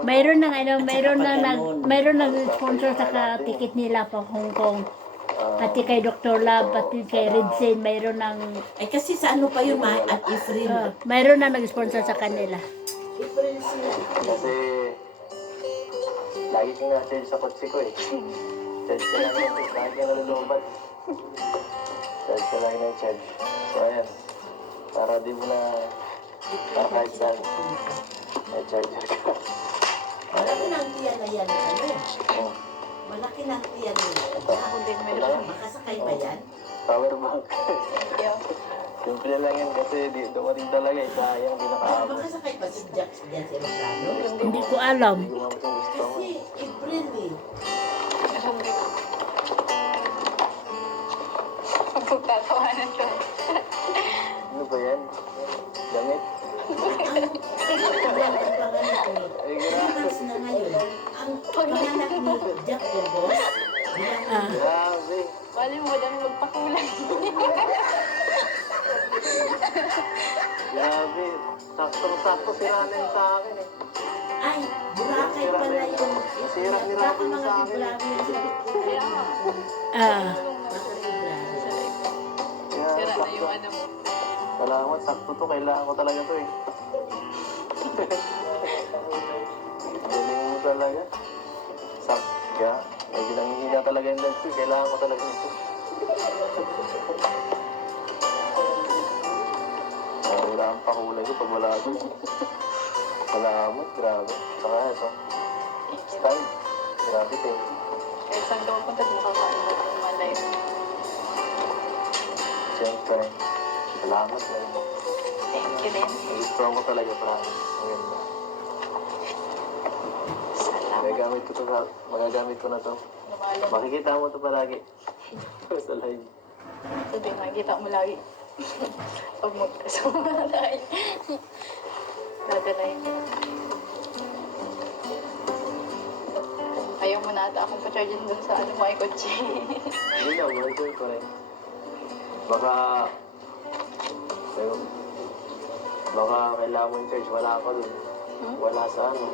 Mayroon ng ano, At mayroon saka ng pag ganun. mayroon ng sponsor sa ticket nila pang Hong Kong. Pati kay Dr. Love, pati kay Redsen, mayroon ng Ay kasi sa ano pa yun, at April. mayroon na nag-sponsor sa kanila. April sila. Kasi lagi kong na-charge sa kotse ko eh. Charge ka lang yun, lagi ka nalulubat. Charge ka lang ng charge. So ayan, para di mo na, para kahit saan, may charger ka. Malaki ng tiyan na yan. Ano? Oh, Malaki ng tiyan na yan. Ako din meron. Makasakay ba yan? power bank. Yeah. Simple lang yan kasi di dumating talaga eh. Sayang, di nakaabot. Makasakay ba si Jax dyan sa Eroplano? Hindi ko alam. Hindi ko mabot ang gusto mo. Kasi April eh. Hindi ko. Pagkatawanan to. Ano ba yan? Damit? Ang pangalan ko. Ay, Mas na ngayon. Ang pangalan ni Jack Bobos. grabe. Bali mo, madami magpakulay. Grabe. Saktong-sakto sira na yun sa akin eh. Ay, Boracay pala yung... Nasira ni Baka Robin mga sa akin. biblami. Kaya nga. Ah, Baka biblami. Kaya Sira na sakto. yung ano mo. Salamat, sakto to. Kailangan ko talaga to eh. Galing mo talaga. Sakya. Medyo nanghihina talaga yung life ko. Kailangan ko talaga ito. Wala ang pakulay ko pag wala ito. Salamat, grabe. Saka ito. Style. Grabe ito eh. Kahit saan ka mapunta, makakaano mo yung malay mo. Siyempre. Salamat na rin. Thank you din. Gusto ko talaga, promise. Ngayon na. Salamat. Magagamit ko na to. Lumalang. Makikita mo to palagi. Sa live. Sabi, makikita mo lagi. Pag magkasama tayo. Dadalayin ko. Ayaw mo na ata akong pa-charge dun sa ano mo ay kotse. Hindi na, monitor ko rin. Baka... Ayun. Baka kailangan mo yung charge. Wala ako dun. Wala sa ano.